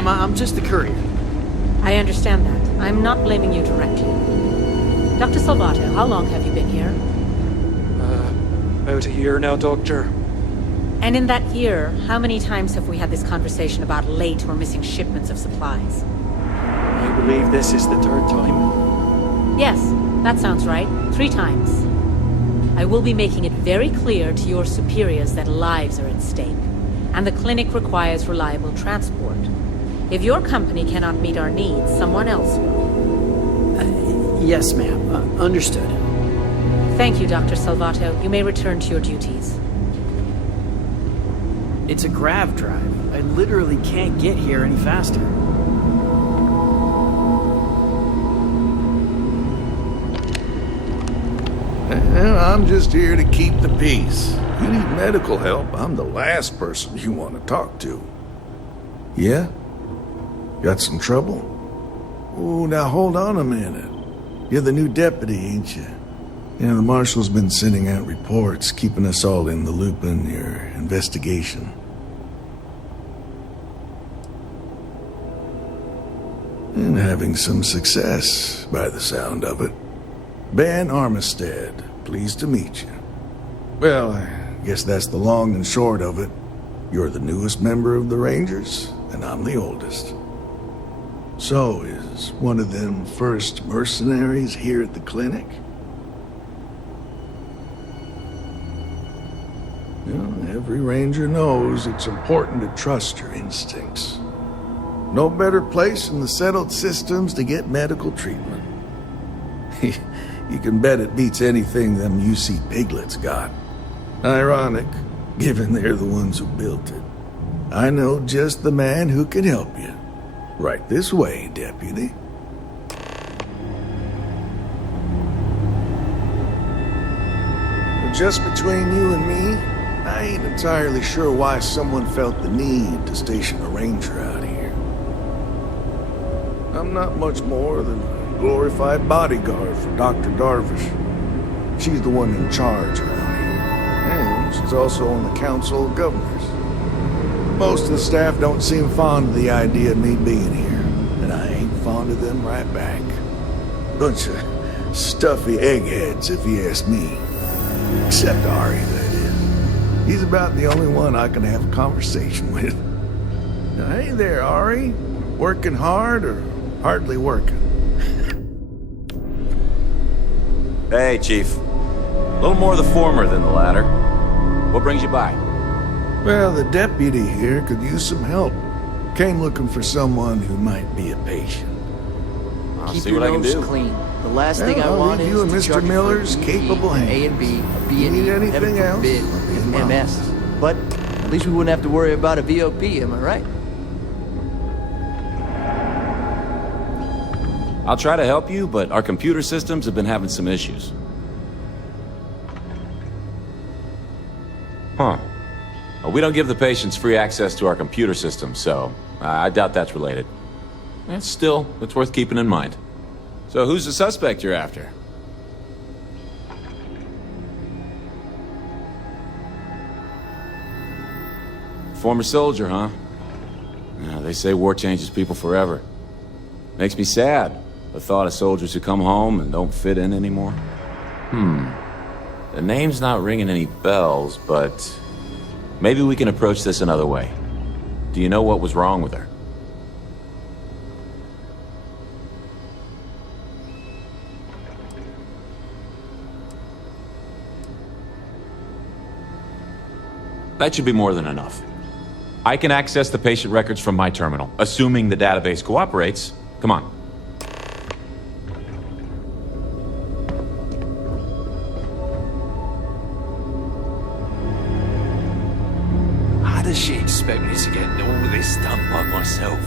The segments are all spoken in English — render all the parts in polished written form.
Ma'am, I'm just a courier. I understand that. I'm not blaming you directly. Dr. Salvato, how long have you been here? About a year now, Doctor. And in that year, how many times have we had this conversation about late or missing shipments of supplies? I believe this is the third time. Yes, that sounds right. 3 times. I will be making it very clear to your superiors that lives are at stake, and the clinic requires reliable transport. If your company cannot meet our needs, someone else will. Yes, ma'am. Understood. Thank you, Dr. Salvato. You may return to your duties. It's a grav drive. I literally can't get here any faster. I'm just here to keep the peace. You need medical help, I'm the last person you want to talk to. Yeah? Got some trouble? Oh, now hold on a minute. You're the new deputy, ain't you? Yeah, the marshal's been sending out reports, keeping us all in the loop in your investigation. And having some success, by the sound of it. Ben Armistead, pleased to meet you. Well, I guess that's the long and short of it. You're the newest member of the Rangers, and I'm the oldest. So, is one of them first mercenaries here at the clinic? Every Ranger knows it's important to trust your instincts. No better place in the settled systems to get medical treatment. You can bet it beats anything them UC piglets got. Ironic, given they're the ones who built it. I know just the man who can help you. Right this way, Deputy. But just between you and me, I ain't entirely sure why someone felt the need to station a ranger out here. I'm not much more than a glorified bodyguard for Dr. Darvish. She's the one in charge around here. And she's also on the Council of Governors. Most of the staff don't seem fond of the idea of me being here, and I ain't fond of them right back. Bunch of stuffy eggheads, if you ask me. Except Ari, that is. He's about the only one I can have a conversation with. Now, hey there, Ari. Working hard or hardly working? Hey, Chief. A little more the former than the latter. What brings you by? Well, the deputy here could use some help. Came looking for someone who might be a patient. I'll Keep see your what I can nose do. clean. The last Well, thing I I'll want leave is you and to Mr. charge you for Miller's B, capable A hands. and B, a B and Need E, anything heaven else? forbid, I'll be an in MS. But at least we wouldn't have to worry about a VOP, am I right? I'll try to help you, but our computer systems have been having some issues. Huh. Well, we don't give the patients free access to our computer system, so I doubt that's related. Still, it's worth keeping in mind. So who's the suspect you're after? Former soldier, huh? Yeah, they say war changes people forever. Makes me sad, the thought of soldiers who come home and don't fit in anymore. The name's not ringing any bells, but maybe we can approach this another way. Do you know what was wrong with her? That should be more than enough. I can access the patient records from my terminal, assuming the database cooperates. Come on. How does she expect me to get all this done by myself?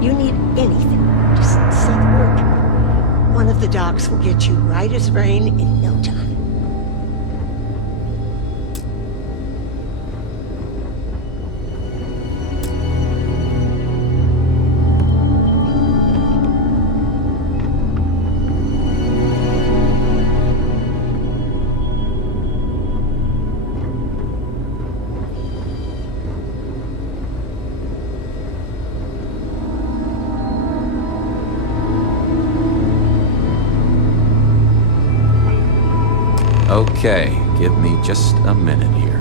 You need anything, just say the word. One of the docs will get you right as rain in no time. Okay, give me just a minute here.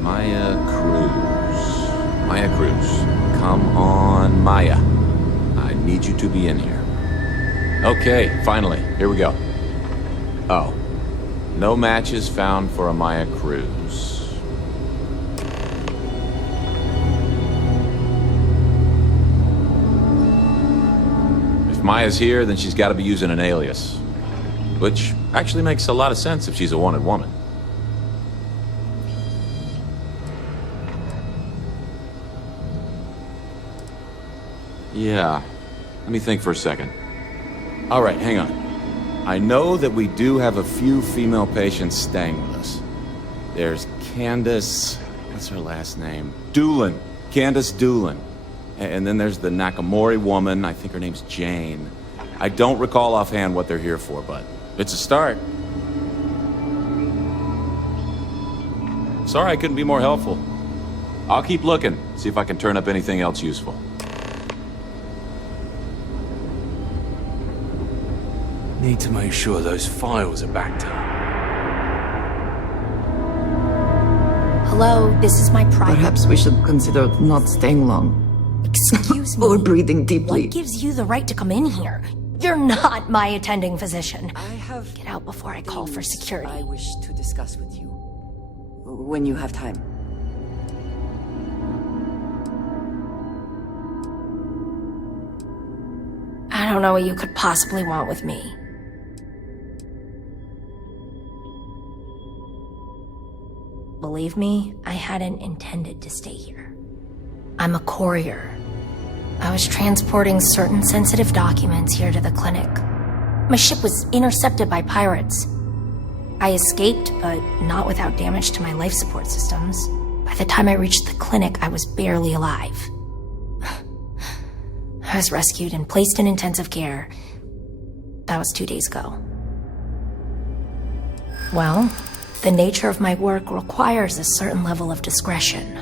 Maya Cruz. Come on, Maya. I need you to be in here. Okay, finally, here we go. Oh. No matches found for a Maya Cruz. If Maya's here, then she's got to be using an alias. Which actually makes a lot of sense if she's a wanted woman. Yeah, let me think for a second. All right, hang on. I know that we do have a few female patients staying with us. There's Candace... what's her last name? Doolin. Candace Doolin. And then there's the Nakamori woman. I think her name's Jane. I don't recall offhand what they're here for, but it's a start. Sorry I couldn't be more helpful. I'll keep looking, see if I can turn up anything else useful. Need to make sure those files are backed up. Hello, this is my private... Perhaps we should consider not staying long. Excuse me. Or breathing deeply. What gives you the right to come in here? You're not my attending physician. I have... Get out before I call for security. I wish to discuss with you. When you have time. I don't know what you could possibly want with me. Believe me, I hadn't intended to stay here. I'm a courier. I was transporting certain sensitive documents here to the clinic. My ship was intercepted by pirates. I escaped, but not without damage to my life support systems. By the time I reached the clinic, I was barely alive. I was rescued and placed in intensive care. That was 2 days ago. Well, the nature of my work requires a certain level of discretion,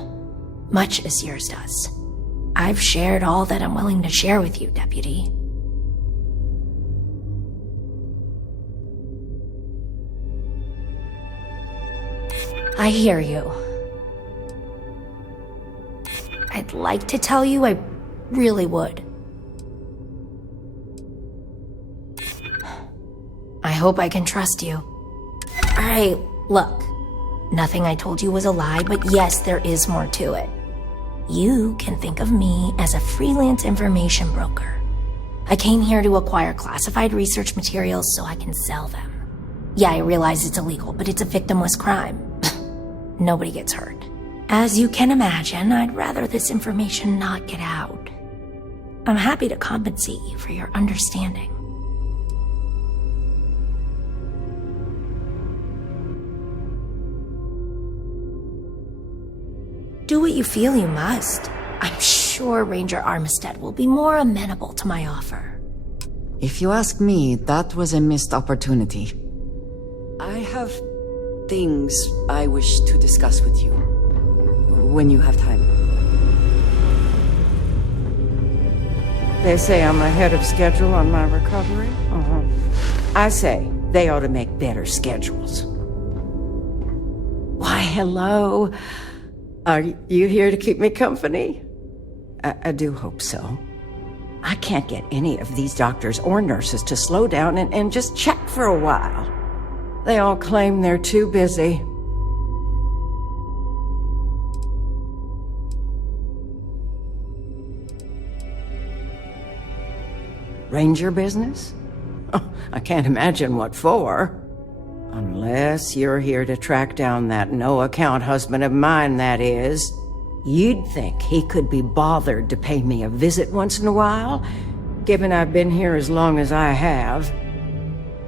much as yours does. I've shared all that I'm willing to share with you, Deputy. I hear you. I'd like to tell you I really would. I hope I can trust you. Alright, look. Nothing I told you was a lie, but yes, there is more to it. You can think of me as a freelance information broker. I came here to acquire classified research materials so I can sell them. Yeah, I realize it's illegal, but it's a victimless crime. Nobody gets hurt. As you can imagine, I'd rather this information not get out. I'm happy to compensate you for your understanding. Do what you feel you must. I'm sure Ranger Armistead will be more amenable to my offer. If you ask me, that was a missed opportunity. I have things I wish to discuss with you. When you have time. They say I'm ahead of schedule on my recovery. I say they ought to make better schedules. Why, hello. Are you here to keep me company? I do hope so. I can't get any of these doctors or nurses to slow down and just chat for a while. They all claim they're too busy. Ranger business? Oh, I can't imagine what for. Unless you're here to track down that no-account husband of mine, that is. You'd think he could be bothered to pay me a visit once in a while, given I've been here as long as I have.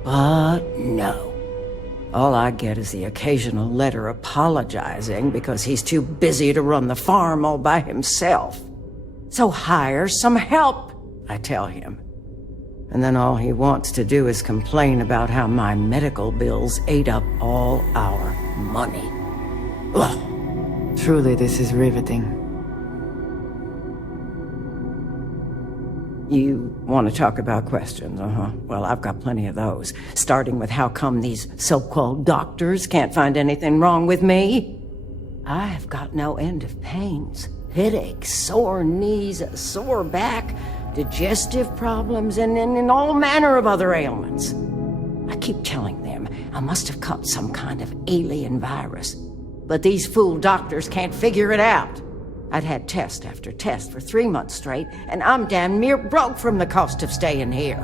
But no. All I get is the occasional letter apologizing because he's too busy to run the farm all by himself. So hire some help, I tell him. And then all he wants to do is complain about how my medical bills ate up all our money. Ugh. Truly, this is riveting. You want to talk about questions, Well, I've got plenty of those. Starting with how come these so-called doctors can't find anything wrong with me? I've got no end of pains. Headaches, sore knees, a sore back, digestive problems, and all manner of other ailments. I keep telling them I must have caught some kind of alien virus. But these fool doctors can't figure it out. I'd had test after test for 3 months straight, and I'm damn near broke from the cost of staying here.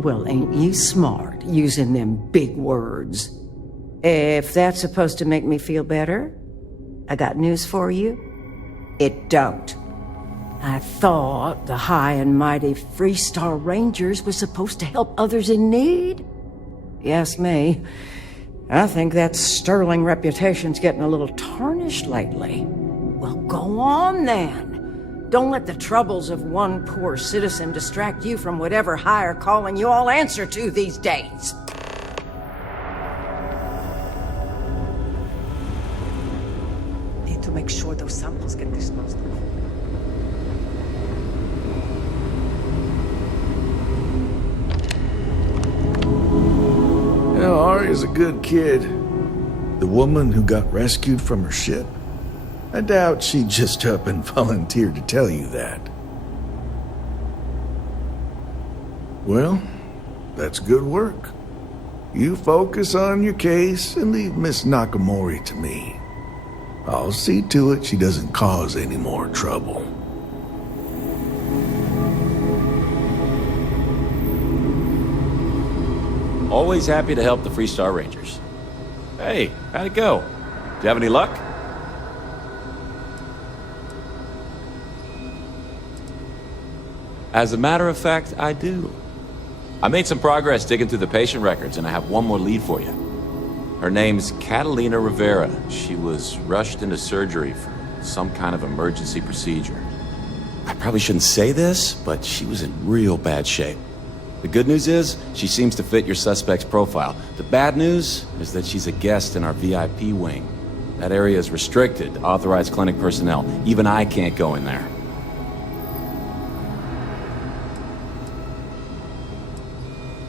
Well, ain't you smart, using them big words? If that's supposed to make me feel better, I got news for you. It don't. I thought the high and mighty Freestar Rangers was supposed to help others in need. You ask me, I think that sterling reputation's getting a little tarnished lately. Well, go on then. Don't let the troubles of one poor citizen distract you from whatever higher calling you all answer to these days. Need to make sure those samples get disposed of. Yeah, Ari's a good kid. The woman who got rescued from her ship, I doubt she just up and volunteered to tell you that. Well, that's good work. You focus on your case and leave Miss Nakamori to me. I'll see to it she doesn't cause any more trouble. Always happy to help the Freestar Rangers. Hey, how'd it go? Did you have any luck? As a matter of fact, I do. I made some progress digging through the patient records, and I have one more lead for you. Her name's Catalina Rivera. She was rushed into surgery for some kind of emergency procedure. I probably shouldn't say this, but she was in real bad shape. The good news is, she seems to fit your suspect's profile. The bad news is that she's a guest in our VIP wing. That area is restricted to authorized clinic personnel. Even I can't go in there.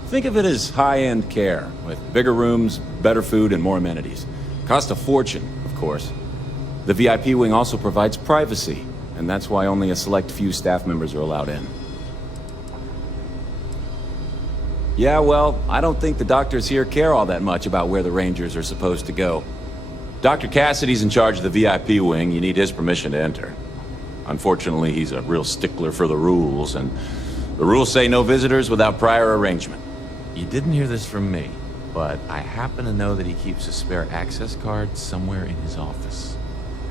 Think of it as high-end care, with bigger rooms, better food, and more amenities. Cost a fortune, of course. The VIP wing also provides privacy, and that's why only a select few staff members are allowed in. Yeah, well, I don't think the doctors here care all that much about where the Rangers are supposed to go. Dr. Cassidy's in charge of the VIP wing. You need his permission to enter. Unfortunately, he's a real stickler for the rules, and the rules say no visitors without prior arrangement. You didn't hear this from me, but I happen to know that he keeps a spare access card somewhere in his office.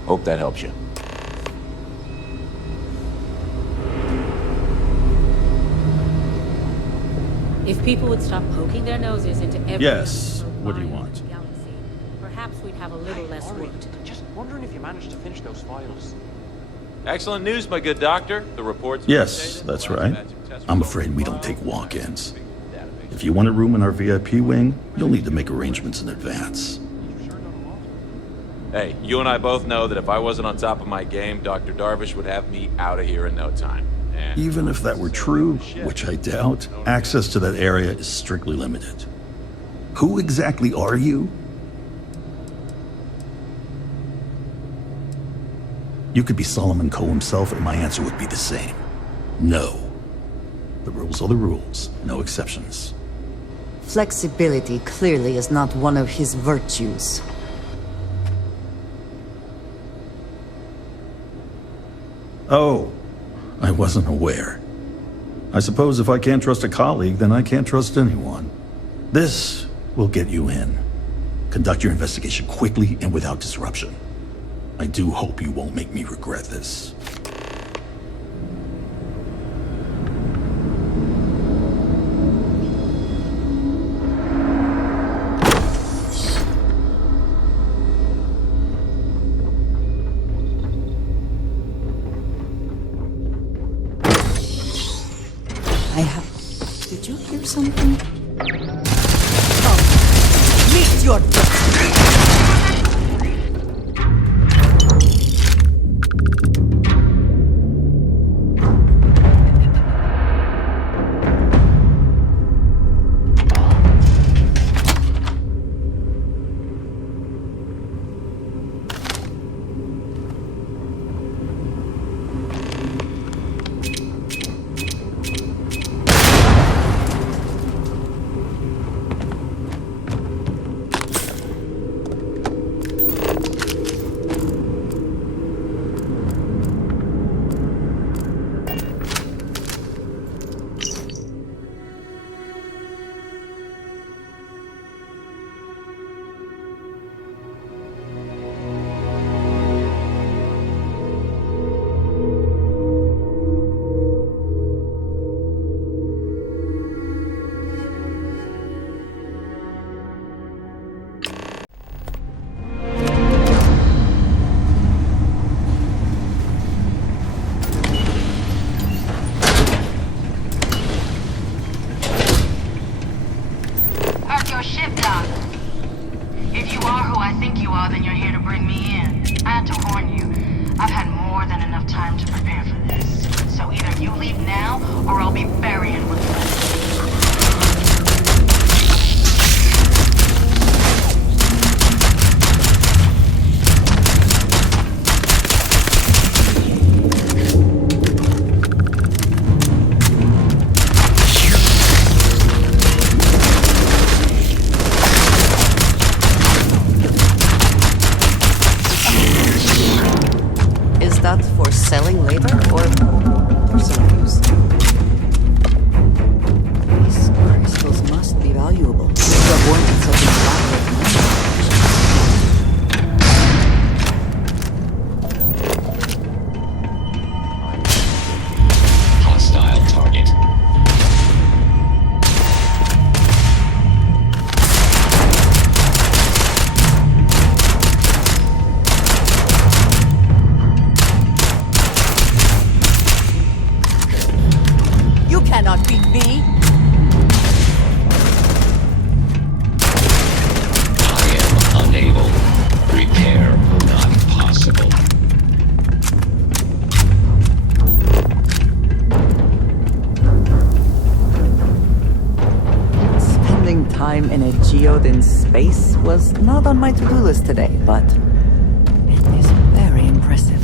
Hope that helps you. If people would stop poking their noses into every... Yes. What do you want? Galaxy, perhaps we'd have a little less work to do. Just wondering if you managed to finish those files. Excellent news, my good doctor. The reports... Yes, that's right. I'm afraid we don't take walk-ins. If you want a room in our VIP wing, you'll need to make arrangements in advance. Hey, you and I both know that if I wasn't on top of my game, Dr. Darvish would have me out of here in no time. And Even if that were true, which I doubt, access to that area is strictly limited. Who exactly are you? You could be Solomon Coe himself, and my answer would be the same. No. The rules are the rules, no exceptions. Flexibility clearly is not one of his virtues. Oh, I wasn't aware. I suppose if I can't trust a colleague, then I can't trust anyone. This will get you in. Conduct your investigation quickly and without disruption. I do hope you won't make me regret this. Did you hear something? Meet your death. that for selling later or personal use? These crystals must be valuable. To have warranted such a elaborate Hostile target. You cannot beat me! I am unable. Repair not possible. Spending time in a geode in space was not on my to-do list today, but it is very impressive.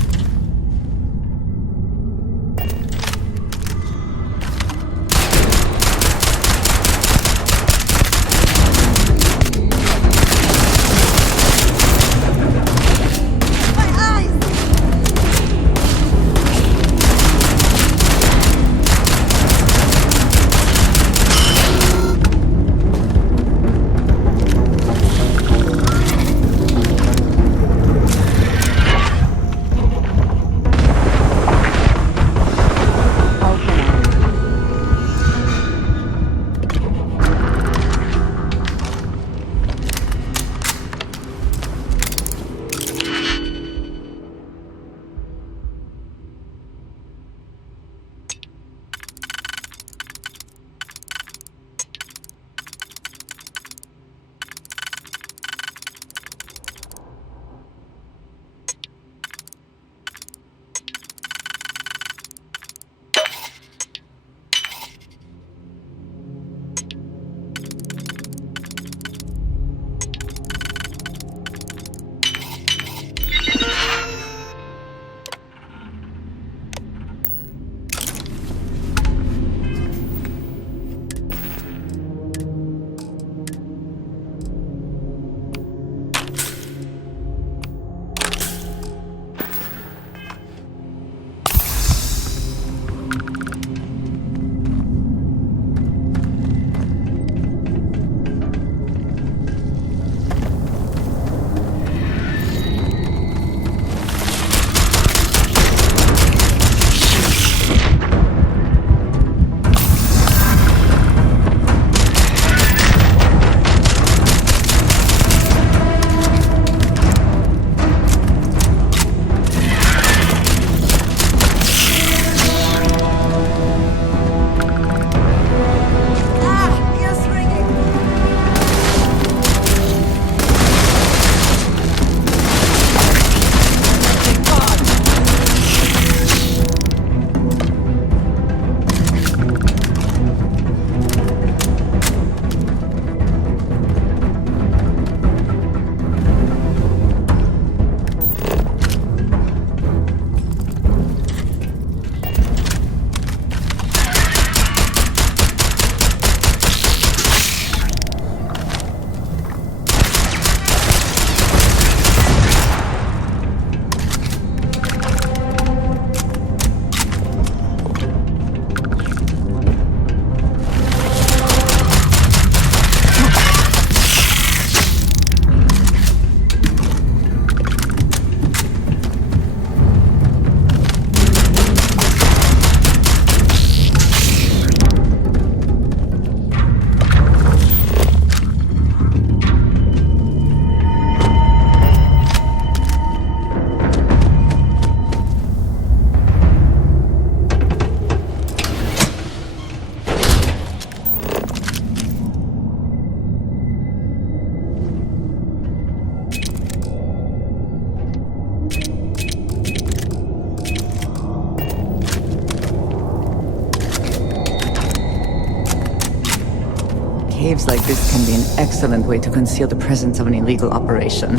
Caves like this can be an excellent way to conceal the presence of an illegal operation.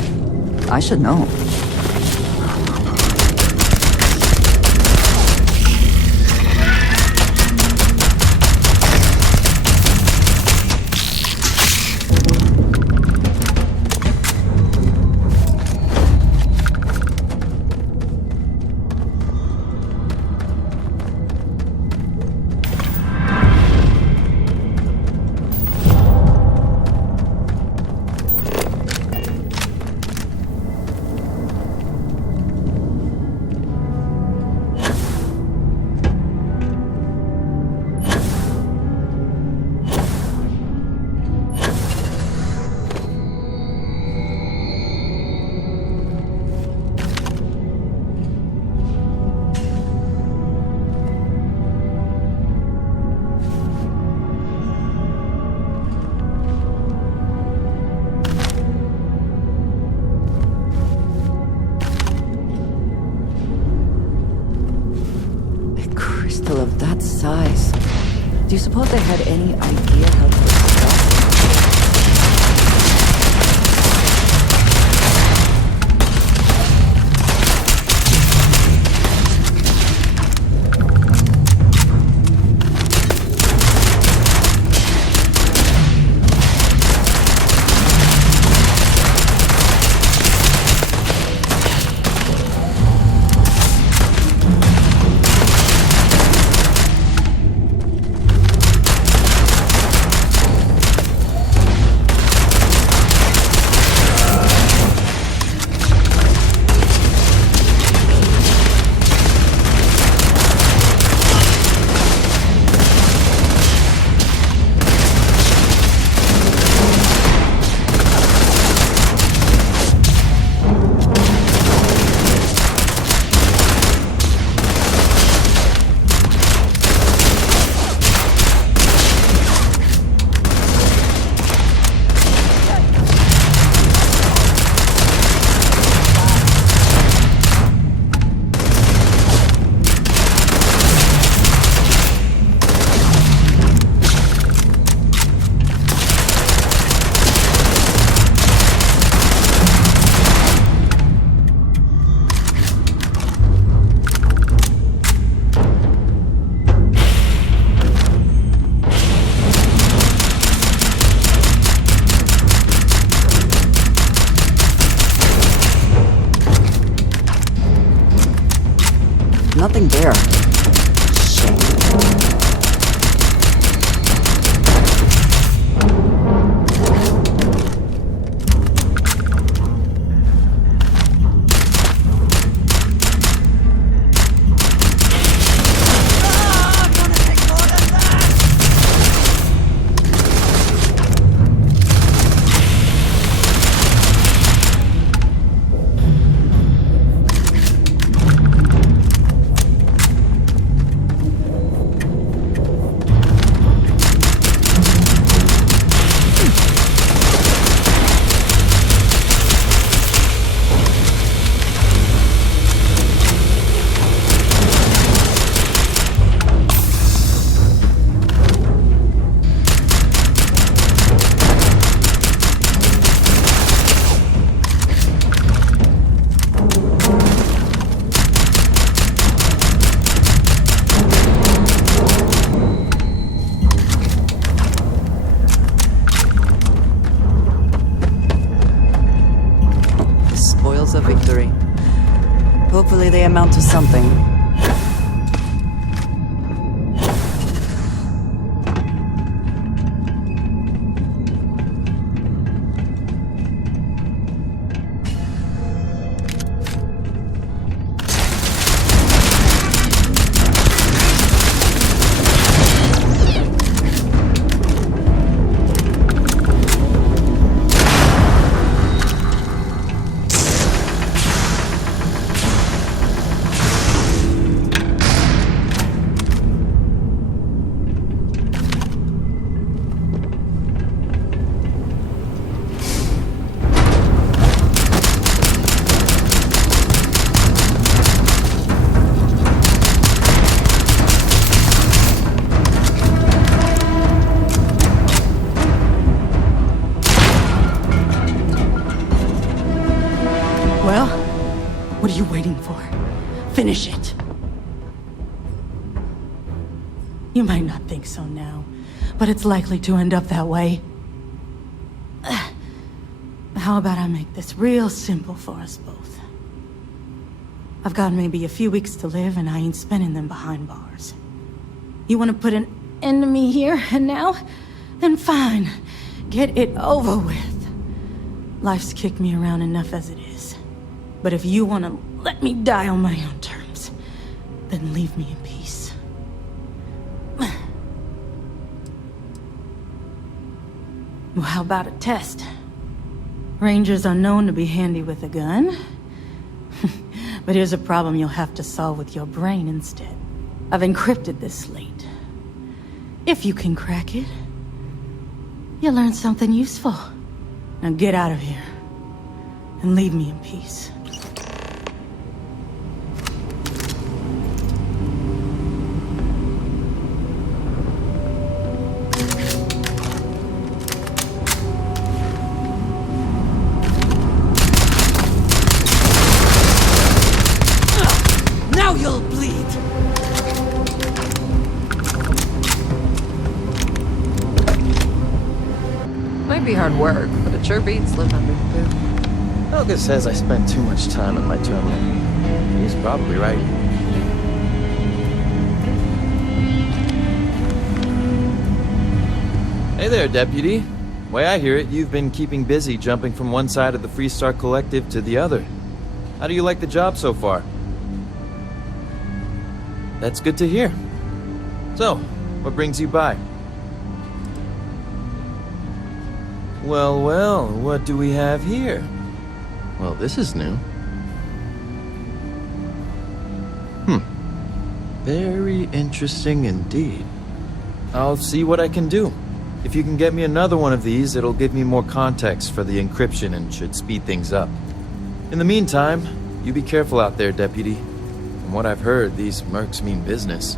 I should know. its size. Do you suppose they had any idea how to stop it? Nothing there. Shit. A victory. Hopefully they amount to something. Well, what are you waiting for? Finish it. You might not think so now, but it's likely to end up that way. How about I make this real simple for us both? I've got maybe a few weeks to live, and I ain't spending them behind bars. You want to put an end to me here and now? Then fine. Get it over with. Life's kicked me around enough as it is. But if you want to let me die on my own terms, then leave me in peace. Well, how about a test? Rangers are known to be handy with a gun. But here's a problem you'll have to solve with your brain instead. I've encrypted this slate. If you can crack it, you'll learn something useful. Now get out of here and leave me in peace. Now you'll bleed! Might be hard work, but it sure beats living under the boot. Helga says I spend too much time at my terminal. He's probably right. Hey there, Deputy. Way I hear it, you've been keeping busy jumping from one side of the Freestar Collective to the other. How do you like the job so far? That's good to hear. So, what brings you by? Well, well, what do we have here? Well, this is new. Very interesting indeed. I'll see what I can do. If you can get me another one of these, it'll give me more context for the encryption and should speed things up. In the meantime, you be careful out there, Deputy. From what I've heard, these mercs mean business.